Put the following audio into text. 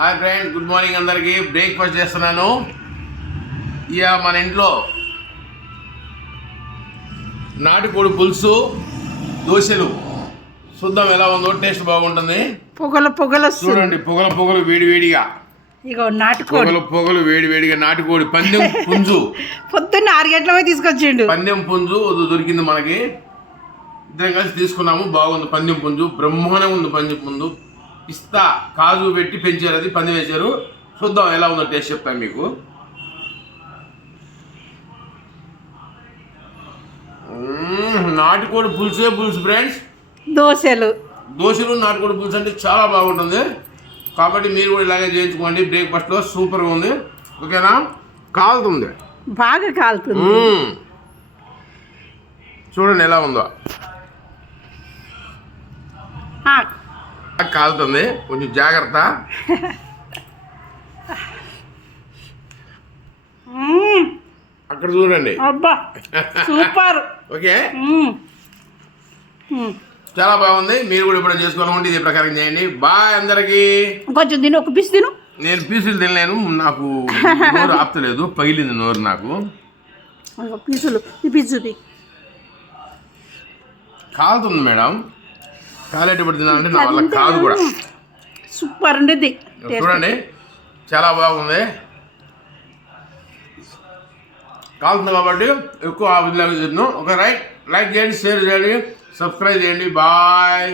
Hi friends, good morning అందరికీ. Breakfast చేస్తున్నాను. ఇక మన ఇంట్లో నాటుకోడి పులుసు, దోశలు చూద్దాం ఎలా ఉందో. టేస్ట్ బాగుంటుంది. పొగలు చూడండి, పొగలు వేడివేడిగా. ఇగో నాటుకోడి పొగలు వేడివేడిగా నాటుకోడి పందెం పుంజు. పొద్దున్న 6 గంటల తీసుకొచ్చిండు. పందెం పుంజు దొరికింది మనకి. ఇద్దరం కలిసి తీసుకున్నాము. బాగుంది పందెం పుంజు, బ్రహ్మాండంగా ఉంది. పందెం పుంజు పిస్తా కాజు పెట్టి పెంచారు, అది పందెం వేశారు. చూద్దాం ఎలా ఉందో, టేస్ట్ చెప్తాను మీకు. నాటుకోడి పులుసు ఫ్రెండ్స్. దోశలు నాటుకోడి పులుసు అంటే చాలా బాగుంటుంది. కాబట్టి మీరు కూడా ఇలాగే చేయించుకోండి. బ్రేక్ఫాస్ట్లో సూపర్గా ఉంది. ఓకేనా? కాలుతుంది, బాగా కాలుతుంది. చూడండి ఎలా ఉందో. కాలుతుంది, కొంచెం జాగ్రత్త. అక్కడ చూడండి. అబ్బా సూపర్. ఓకే, చాలా బాగుంది. మీరు కూడా ఇప్పుడు చేసుకోవాలనుకుంటే ఇదే ప్రకారం చేయండి. బాయ్ అందరికి. కొంచెం తిను, ఒక పీస్ తిను. నేను పీసులు తినలేను, నాకు నోరు ఆపుతలేదు, పగిలింది నోరు నాకు. పీసులు ఈ పీసు కాలుతుంది మేడం. కాలేటప్పుడు తినాలంటే నా వల్ల కాదు కూడా. సూపర్ ఉండేది. చూడండి చాలా బాగుంది. కాలుతుంది కాబట్టి ఎక్కువ ఒక లైక్ చేయండి, షేర్ చేయండి, సబ్స్క్రైబ్ చేయండి. బాయ్.